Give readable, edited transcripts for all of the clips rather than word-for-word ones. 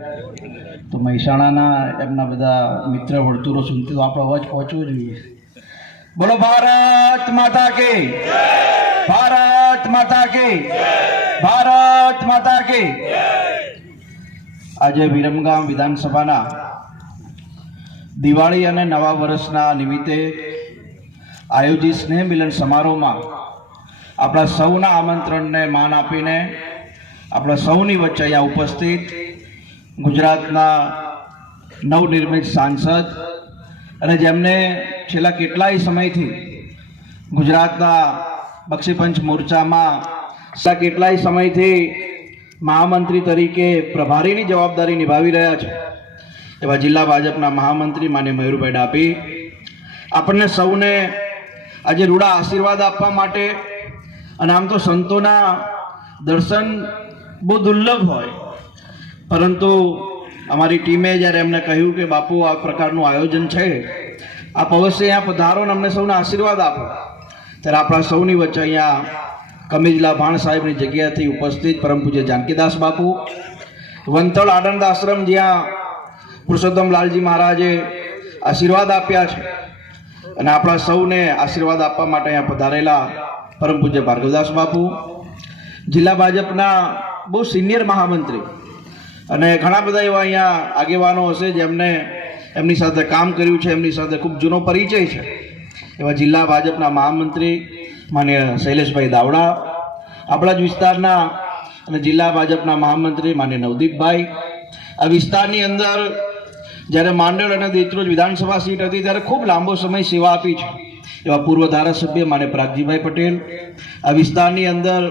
તો મહેસાણાના એમના બધા મિત્ર વર્તુળો સુધી તો આપણો અવાજ પહોંચવો જોઈએ. બોલો ભારત માતા કે, ભારત માતા કે, ભારત માતા કે. આજે વિરમગામ વિધાનસભાના દિવાળી અને નવા વર્ષના નિમિત્તે આયોજિત સ્નેહ મિલન સમારોહમાં આપણા સૌના આમંત્રણને માન આપીને આપણા સૌની વચ્ચે અહીંયા ઉપસ્થિત ગુજરાતના નવનિર્મિત સાંસદ અને જેમને છેલ્લા કેટલાય સમયથી ગુજરાતના બક્ષીપંચ મોરચામાં કેટલાય સમયથી મહામંત્રી તરીકે પ્રભારીની જવાબદારી નિભાવી રહ્યા છે એવા જિલ્લા ભાજપના મહામંત્રી માન્ય મયુરભાઈ ડાભી આપણને સૌને આજે રૂડા આશીર્વાદ આપવા માટે, અને આમ તો સંતોના દર્શન બહુ દુર્લભ હોય, પરંતુ અમારી ટીમે જ્યારે એમને કહ્યું કે બાપુ આ પ્રકારનું આયોજન છે, આપ અવશ્ય અહીંયા પધારો અને અમને સૌને આશીર્વાદ આપો, ત્યારે આપણા સૌની વચ્ચે અહીંયા કમિજલા ભાણ સાહેબની જગ્યાથી ઉપસ્થિત પરમ પૂજ્ય જાનકીદાસ બાપુ, વંથળ આનંદ આશ્રમ જ્યાં પુરુષોત્તમ લાલજી મહારાજે આશીર્વાદ આપ્યા છે, અને આપણા સૌને આશીર્વાદ આપવા માટે અહીંયા પધારેલા પરમ પૂજ્ય ભાર્ગવદાસ બાપુ, જિલ્લા ભાજપના બહુ સિનિયર મહામંત્રી અને ઘણા બધા એવા અહીંયા આગેવાનો હશે જેમને એમની સાથે કામ કર્યું છે, એમની સાથે ખૂબ જૂનો પરિચય છે, એવા જિલ્લા ભાજપના મહામંત્રી માન્ય શૈલેષભાઈ દાવડા, આપણા જ વિસ્તારના અને જિલ્લા ભાજપના મહામંત્રી માન્ય નવદીપભાઈ. આ વિસ્તારની અંદર જ્યારે માંડળ અને દેત્રોજ વિધાનસભા સીટ હતી ત્યારે ખૂબ લાંબો સમય સેવા આપી છે એવા પૂર્વ ધારાસભ્ય માન્ય પ્રાગજીભાઈ પટેલ, આ વિસ્તારની અંદર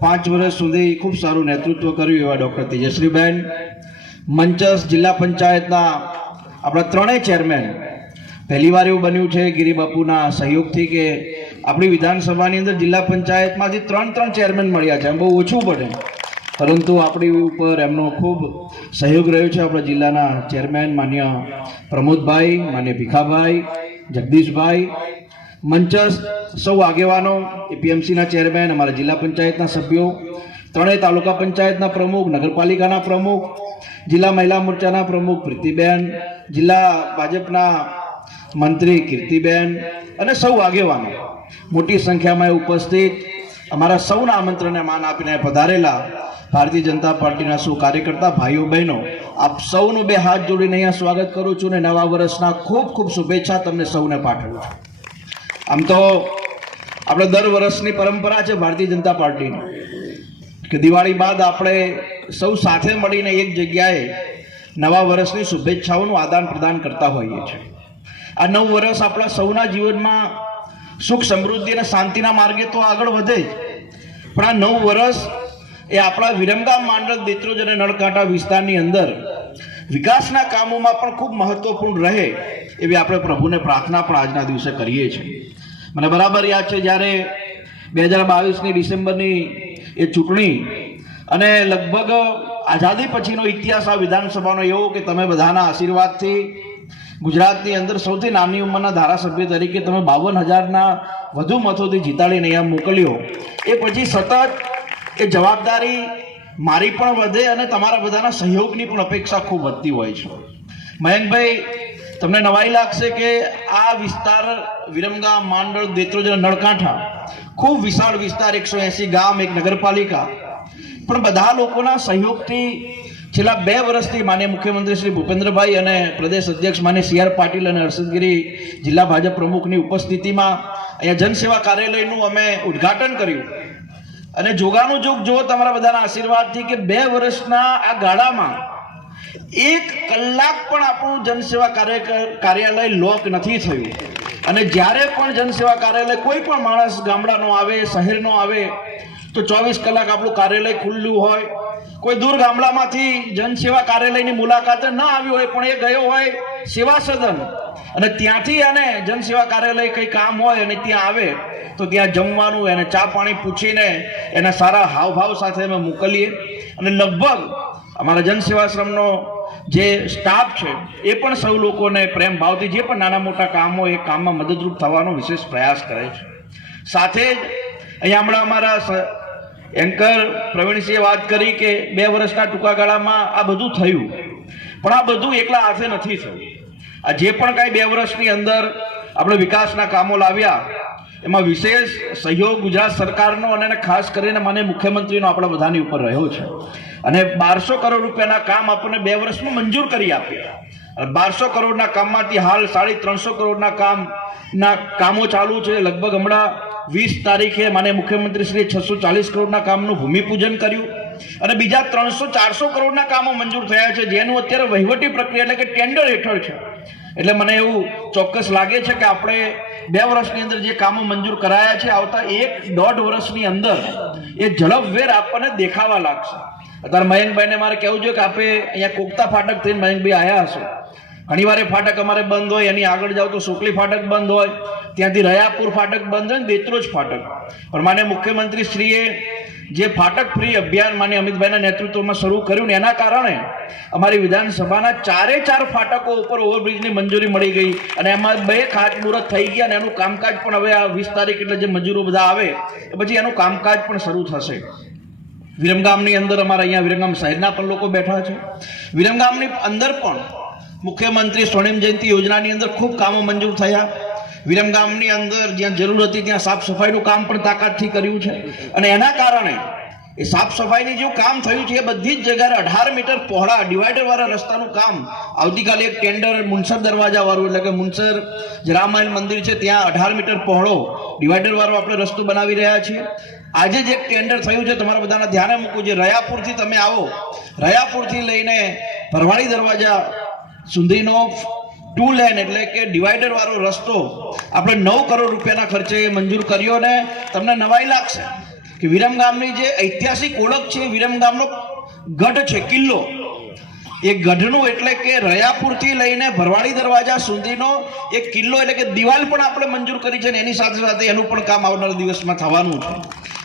5 વર્ષ સુધી ખૂબ સારું નેતૃત્વ કર્યું એવા ડૉક્ટર તેજશ્રીબેન, મંચસ જિલ્લા પંચાયતના આપણા ત્રણેય ચેરમેન. પહેલીવાર એવું બન્યું છે ગિરિબાપુના સહયોગથી કે આપણી વિધાનસભાની અંદર જિલ્લા પંચાયતમાંથી 3 ચેરમેન મળ્યા છે. એમ બહુ ઓછું પડે, પરંતુ આપણી ઉપર એમનો ખૂબ સહયોગ રહ્યો છે. આપણા જિલ્લાના ચેરમેન માન્ય પ્રમોદભાઈ, માન્ય ભીખાભાઈ, જગદીશભાઈ, મંચસ સૌ આગેવાનો, એપીએમસીના ચેરમેન, અમારા જિલ્લા પંચાયતના સભ્યો, ત્રણેય તાલુકા પંચાયતના પ્રમુખ, નગરપાલિકાના પ્રમુખ, જિલ્લા મહિલા મોરચાના પ્રમુખ પ્રીતિબેન, જિલ્લા ભાજપના મંત્રી કીર્તિબેન અને સૌ આગેવાનો મોટી સંખ્યામાં ઉપસ્થિત અમારા સૌના આમંત્રણને માન આપીને પધારેલા ભારતીય જનતા પાર્ટીના સૌ કાર્યકર્તા ભાઈઓ બહેનો, આપ સૌનું 2 હાથ જોડીને અહીંયા સ્વાગત કરું છું અને નવા વર્ષના ખૂબ ખૂબ શુભેચ્છા તમને સૌને પાઠવું છું. આમ તો આપણે દર વર્ષની પરંપરા છે ભારતીય જનતા પાર્ટીની કે દિવાળી બાદ આપણે સૌ સાથે મળીને એક જગ્યાએ નવા વર્ષની શુભેચ્છાઓનું આદાન પ્રદાન કરતા હોઈએ છીએ. આ નવું વર્ષ આપણા સૌના જીવનમાં સુખ સમૃદ્ધિ અને શાંતિના માર્ગે તો આગળ વધે જ, પણ આ નવું વર્ષ એ આપણા વિરમગામ માંડળ દેત્રોજ અને નળકાંઠા વિસ્તારની અંદર વિકાસના કામોમાં પણ ખૂબ મહત્વપૂર્ણ રહે એવી આપણે પ્રભુને પ્રાર્થના પણ આજના દિવસે કરીએ છીએ. મને બરાબર યાદ છે જ્યારે 2022ની ડિસેમ્બરની એ ચૂંટણી અને લગભગ આઝાદી પછીનો ઇતિહાસ આ વિધાનસભાનો એવો કે તમે બધાના આશીર્વાદથી ગુજરાતની અંદર સૌથી નાની ઉંમરના ધારાસભ્ય તરીકે તમે 52,000ના વધુ મતોથી જીતાડીને અહીંયા મોકલ્યો. એ પછી સતત એ જવાબદારી મારી પણ વધે અને તમારા બધાના સહયોગની પણ અપેક્ષા ખૂબ વધતી હોય છે. મયંકભાઈ, તમને નવાઈ લાગશે કે આ વિસ્તાર વિરમગામ, માંડળ, દેત્રોજ અને નળકાંઠા ખૂબ વિશાળ વિસ્તાર, 180 ગામ, એક નગરપાલિકા, પણ બધા લોકોના સહયોગથી છેલ્લા 2 વર્ષથી માન્ય મુખ્યમંત્રી શ્રી ભૂપેન્દ્રભાઈ અને પ્રદેશ અધ્યક્ષ માન્ય CR પાટીલ અને હર્ષદગીરી જિલ્લા ભાજપ પ્રમુખની ઉપસ્થિતિમાં અહીંયા જનસેવા કાર્યાલયનું અમે ઉદ્ઘાટન કર્યું. અને જોગાનું જોગ જો તમારા બધાના આશીર્વાદથી કે 2 વર્ષના આ ગાળામાં 1 કલાક પણ આપણું જનસેવા કાર્યાલય લોક નથી થયું. અને જ્યારે પણ જનસેવા કાર્યાલય કોઈ પણ માણસ ગામડાનો આવે, શહેરનો આવે તો 24 કલાક આપણું કાર્યાલય ખુલ્લું હોય. કોઈ દૂર ગામડામાંથી જનસેવા કાર્યાલયની મુલાકાતે ન આવ્યો હોય પણ એ ગયો હોય સેવા સદન, અને ત્યાંથી આને જનસેવા કાર્યાલય કંઈ કામ હોય અને ત્યાં આવે તો ત્યાં જમવાનું, એને ચા પાણી પૂછીને એના સારા હાવભાવ સાથે અમે મોકલીએ. અને લગભગ અમારા જનસેવાશ્રમનો જે સ્ટાફ છે એ પણ સૌ લોકોને પ્રેમ ભાવથી જે પણ નાના મોટા કામ હોય એ કામમાં મદદરૂપ થવાનો વિશેષ પ્રયાસ કરે છે. સાથે જ અહીંયા હમણાં અમારા એન્કર પ્રવીણસિંહે વાત કરી કે 2 વર્ષના ટૂંકા ગાળામાં આ બધું થયું, પણ આ બધું એકલા હાથે નથી થયું. આ જે પણ કાંઈ 2 વર્ષની અંદર આપણે વિકાસના કામો લાવ્યા એમાં વિશેષ સહયોગ ગુજરાત સરકારનો અને ખાસ કરીને માન્ય મુખ્યમંત્રીનો આપણા બધાની ઉપર રહ્યો છે. અને 1200 કરોડ રૂપિયાના કામ આપણને 2 વર્ષમાં મંજૂર કરી આપ્યા. 1200 કરોડના કામમાંથી હાલ 350 કરોડના કામો ચાલુ છે. લગભગ હમણાં 20 તારીખે માન્ય મુખ્યમંત્રીશ્રીએ 640 કરોડના કામનું ભૂમિપૂજન કર્યું અને બીજા 300-400 કરોડના કામો મંજૂર થયા છે, જેનું અત્યારે વહીવટી પ્રક્રિયા એટલે કે ટેન્ડર હેઠળ છે. એટલે મને એવું ચોક્કસ લાગે છે કે આપણે 2 વર્ષની અંદર જે કામો મંજૂર કરાયા છે, આવતા 1-1.5 વર્ષની અંદર એ ઝડપભેર આપણને દેખાવા લાગશે. અત્યારે મયંકભાઈને મારે કહેવું જોઈએ કે આપણે અહીંયા કોકતા ફાટક થઈને મયંકભાઈ આવ્યા હશો. ઘણી વાર ફાટક અમારે બંધ હોય, એની આગળ જાઓ તો સોકલી ફાટક બંધ હોય, ત્યાંથી રયાપુર ફાટક બંધ હોય ને દેત્રોજ ફાટક. પણ માન્ય મુખ્યમંત્રીશ્રીએ જે ફાટક ફ્રી અભિયાન માન્ય અમિતભાઈના નેતૃત્વમાં શરૂ કર્યું ને એના કારણે અમારી વિધાનસભાના 4 ફાટકો ઉપર ઓવરબ્રિજની મંજૂરી મળી ગઈ અને એમાં 2 ખાતમુહૂર્ત થઈ ગયા અને એનું કામકાજ પણ હવે આ 20 તારીખ એટલે જે મજૂરો બધા આવે એ પછી એનું કામકાજ પણ શરૂ થશે. વિરમગામની અંદર અમારા અહીંયા વિરમગામ શહેરના પણ લોકો બેઠા છે. વિરમગામની અંદર પણ મુખ્યમંત્રી સ્વર્ણિમ જયંતિ યોજનાની અંદર ખૂબ કામો મંજૂર થયા. વિરમગામની અંદર જ્યાં જરૂર હતી ત્યાં સાફ સફાઈનું કામ પણ તાકાતથી કર્યું છે અને એના કારણે એ સાફ સફાઈની જે કામ થયું છે એ બધી જ જગ્યાએ 18 મીટર પહોળા ડિવાઈડરવાળા રસ્તાનું કામ આવતીકાલે એક ટેન્ડર મુનસર દરવાજાવાળું એટલે કે મુનસર જે રામાયણ મંદિર છે ત્યાં 18 મીટર પહોળો ડિવાઈડરવાળો આપણે રસ્તો બનાવી રહ્યા છીએ. આજે જે એક ટેન્ડર થયું છે તમારા બધાના ધ્યાને મૂકવું, જે રયાપુરથી તમે આવો, રયાપુરથી લઈને ભરવાડી દરવાજા સુધીનો 2 લેન એટલે કે ડિવાઈડર વાળો રસ્તો આપણે 9 કરોડ રૂપિયાના ખર્ચે મંજૂર કર્યો ને તમને નવાઈ લાગશે કે વિરમગામની જે ઐતિહાસિક ઓળખ છે, વિરમગામનો ગઢ છે, કિલ્લો, એ ગઢનું એટલે કે રયાપુરથી લઈને ભરવાડી દરવાજા સુધીનો એક કિલ્લો એટલે કે દિવાલ પણ આપણે મંજૂર કરી છે ને એની સાથે સાથે એનું પણ કામ આવનારા દિવસમાં થવાનું છે.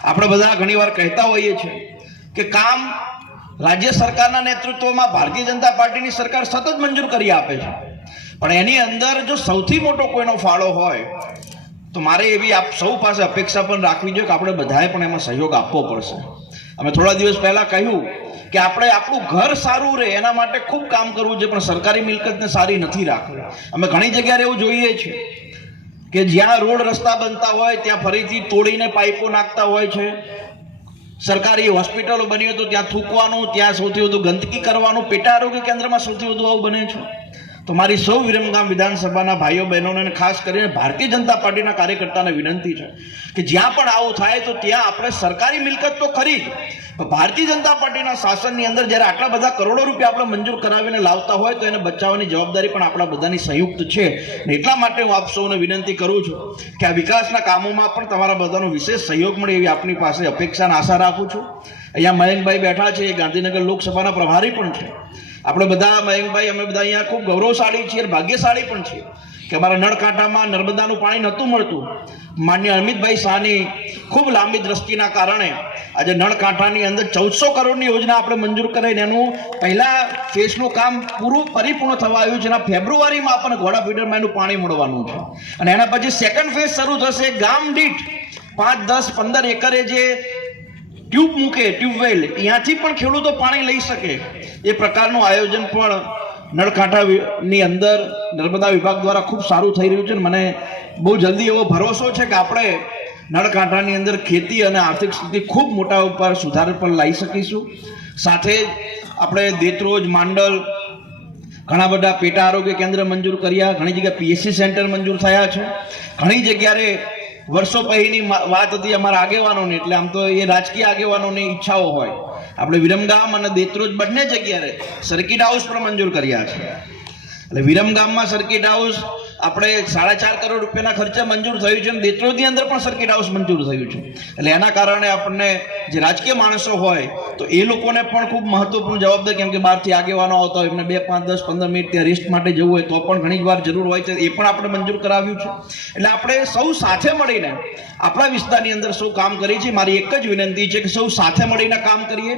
આપણે બધા ઘણીવાર કહેતા હોઈએ છીએ કે કામ રાજ્ય સરકારના નેતૃત્વમાં ભારતીય જનતા પાર્ટીની સરકાર સતત મંજૂર કરી આપે છે, પણ એની અંદર જો સૌથી મોટો કોઈનો ફાળો હોય તો મારે એવી આપ સૌ પાસે અપેક્ષા પણ રાખવી જોઈએ કે આપણે બધાએ પણ એમાં સહયોગ આપવો પડશે. અમે થોડા દિવસ પહેલા કહ્યું કે આપણે આપણું ઘર સારું રહે એના માટે ખૂબ કામ કરવું છે, પણ સરકારી મિલકતને સારી નથી રાખવી. અમે ઘણી જગ્યાએ એવું જોઈએ છીએ કે જ્યાં રોડ રસ્તા બનતા હોય ત્યાં ફરીથી તોડીને પાઇપો નાખતા હોય છે. સરકારી હોસ્પિટલો બની હોય તો ત્યાં થૂકવાનું, ત્યાં સૌથી વધુ ગંદકી કરવાનું, પેટા આરોગ્ય કેન્દ્રમાં સૌથી વધુ આવું બને છે. તો મારી સૌ વિરમગામ વિધાનસભાના ભાઈઓ બહેનોને ખાસ કરીને ભારતીય જનતા પાર્ટીના કાર્યકર્તાને વિનંતી છે કે જ્યાં પણ આવું થાય તો ત્યાં આપણે સરકારી મિલકત તો ખરી જ, પણ ભારતીય જનતા પાર્ટીના શાસનની અંદર જ્યારે આટલા બધા કરોડો રૂપિયા આપણે મંજૂર કરાવીને લાવતા હોય તો એને બચાવવાની જવાબદારી પણ આપણા બધાની સંયુક્ત છે. એટલા માટે હું આપ સૌને વિનંતી કરું છું કે આ વિકાસના કામોમાં પણ તમારા બધાનો વિશેષ સહયોગ મળે એવી આપની પાસે અપેક્ષા અને આશા રાખું છું. અહીંયા મયંકભાઈ બેઠા છે, એ ગાંધીનગર લોકસભાના પ્રભારી પણ છે. આપણે બધા મયંકભાઈ અમે બધા અહીંયા ખૂબ ગૌરવશાળી છીએ, ભાગ્યશાળી પણ છીએ કે અમારા નળકાંઠામાં નર્મદાનું પાણી નહોતું મળતું. માન્ય અમિતભાઈ શાહની ખૂબ લાંબી દ્રષ્ટિના કારણે આજે નળકાંઠાની અંદર 1400 કરોડની યોજના આપણે મંજૂર કરાઈને એનું પહેલા ફેઝનું કામ પરિપૂર્ણ થવા આવ્યું છે. એના ફેબ્રુઆરીમાં આપણને ઘોડા ફીડરમાં એનું પાણી મળવાનું છે અને એના પછી સેકન્ડ ફેઝ શરૂ થશે. ગામ દીઠ 5, 10, 15 એકરે જે ટ્યુબ મૂકે, ટ્યુબવેલ, ત્યાંથી પણ ખેડૂતો પાણી લઈ શકે એ પ્રકારનું આયોજન પણ નળકાંઠાની અંદર નર્મદા વિભાગ દ્વારા ખૂબ સારું થઈ રહ્યું છે. મને બહુ જલ્દી એવો ભરોસો છે કે આપણે નળકાંઠાની અંદર ખેતી અને આર્થિક સ્થિતિ ખૂબ મોટા ઉપર સુધાર પણ લાવી શકીશું. સાથે જ આપણે દેત્રોજ, માંડલ ઘણા બધા પેટા આરોગ્ય કેન્દ્ર મંજૂર કર્યા, ઘણી જગ્યાએ પીએચસી સેન્ટર મંજૂર થયા છે. ઘણી જગ્યાએ વર્ષો પહેલીની વાત હતી અમારા આગેવાનોની, એટલે આમ તો એ રાજકીય આગેવાનોની ઈચ્છાઓ હોય, આપણે વિરમગામ અને દેત્રોજ બંને જગ્યાએ સર્કિટ હાઉસ પણ મંજૂર કર્યા છે. એટલે વિરમગામમાં સર્કિટ હાઉસ આપણે 4.5 કરોડ રૂપિયાના ખર્ચે મંજૂર થયું છે અને દેત્રોજની અંદર પણ સર્કિટ હાઉસ મંજૂર થયું છે. એટલે એના કારણે આપણને જે રાજકીય માણસો હોય તો એ લોકોને પણ ખૂબ મહત્વપૂર્ણ જવાબદારી, કેમ કે બહારથી આગેવાનો આવતા હોય, એમને 2, 5, 10, 15 મિનિટ ત્યાં રેસ્ટ માટે જવું હોય તો પણ ઘણી વાર જરૂર હોય છે, એ પણ આપણે મંજૂર કરાવ્યું છે. એટલે આપણે સૌ સાથે મળીને આપણા વિસ્તારની અંદર સૌ કામ કરીએ છીએ. મારી એક જ વિનંતી છે કે સૌ સાથે મળીને કામ કરીએ.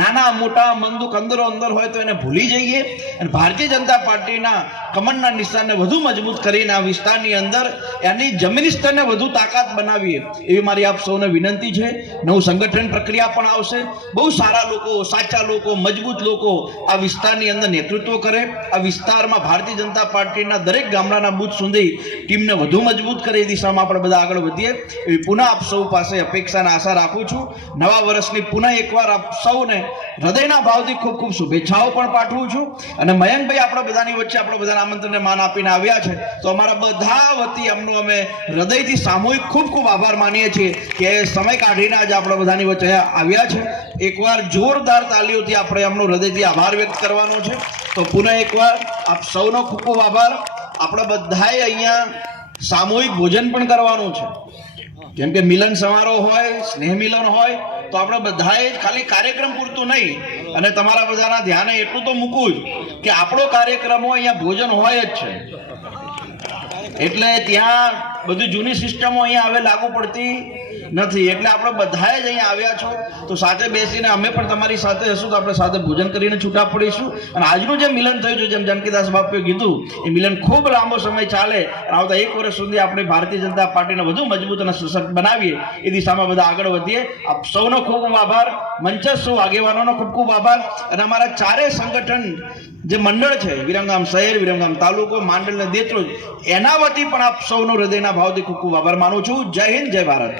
નાના મોટા મન દુઃખ અંદરો અંદર હોય તો એને ભૂલી જઈએ અને ભારતીય જનતા પાર્ટીના કમળના નિશાનને વધુ મજબૂત કરીને આ વિસ્તારની અંદર એની જમીન સ્તરને વધુ તાકાત બનાવીએ એવી મારી આપ સૌને વિનંતી છે. નવું સંગઠન પ્રક્રિયા પણ આવશે. બહુ સારા લોકો, સાચા લોકો, મજબૂત લોકો આ વિસ્તારની અંદર નેતૃત્વ કરે. આ વિસ્તારમાં ભારતીય જનતા પાર્ટીના દરેક ગામડાના બૂથ સુધી ટીમને વધુ મજબૂત કરે એ દિશામાં આપણે બધા આગળ વધીએ એવી પુનઃ આપ સૌ પાસે અપેક્ષા અને આશા રાખું છું. નવા વર્ષની પુનઃ એકવાર આપ સૌને હૃદયના ભાવથી ખૂબ ખૂબ શુભેચ્છાઓ પણ પાઠવું છું. અને મયંકભાઈ આપણા બધાની વચ્ચે આપણા બધાના આમંત્રણને માન આપીને આવ્યા છે તો અમારા બધા વતી એમનો અમે હૃદયથી સામૂહિક ખૂબ ખૂબ આભાર માનીએ છીએ કે સમય કાઢીને આજે આપણા બધાની વચ્ચે આવ્યા છે. એકવાર જોરદાર તાલીઓથી આપણે એમનો હૃદયથી આભાર વ્યક્ત કરવાનો છે. તો પુનઃ એકવાર આપ સૌનો ખૂબ ખૂબ આભાર. આપણે બધાએ અહીંયા સામૂહિક ભોજન પણ કરવાનું છે. કેમ કે મિલન સમારોહ હોય, સ્નેહ મિલન હોય તો આપણે બધાએ ખાલી કાર્યક્રમ પૂરતું નહીં અને તમારા બધાના ધ્યાને એટલું તો મૂકવું જ કે આપણો કાર્યક્રમ હોય અહીંયા ભોજન હોય જ છે. એટલે ત્યાં બધી જૂની સિસ્ટમો અહીંયા હવે લાગુ પડતી નથી. એટલે આપણે બધાએ જ અહીંયા આવ્યા છો તો સાથે બેસીને અમે પણ તમારી સાથે હશું તો આપણે સાથે ભોજન કરીને છૂટા પડીશું. અને આજનું જે મિલન થયું છે, જેમ જાનકીદાસ બાપુએ કીધું, એ મિલન ખૂબ લાંબો સમય ચાલે અને આવતા 1 વર્ષ સુધી આપણે ભારતીય જનતા પાર્ટીને વધુ મજબૂત અને સશક્ત બનાવીએ એ દિશામાં બધા આગળ વધીએ. આપ સૌનો ખૂબ ખૂબ આભાર. મંચસ્થ આગેવાનોનો ખૂબ ખૂબ આભાર. અને અમારા ચારેય સંગઠન જે મંડળ છે, વિરમગામ શહેર, વિરમગામ તાલુકો, માંડલ અને દેત્રોજ, એના વતી પણ આપ સૌનો હૃદયના ભાવથી ખૂબ ખૂબ આભાર માનું છું. જય હિન્દ, જય ભારત.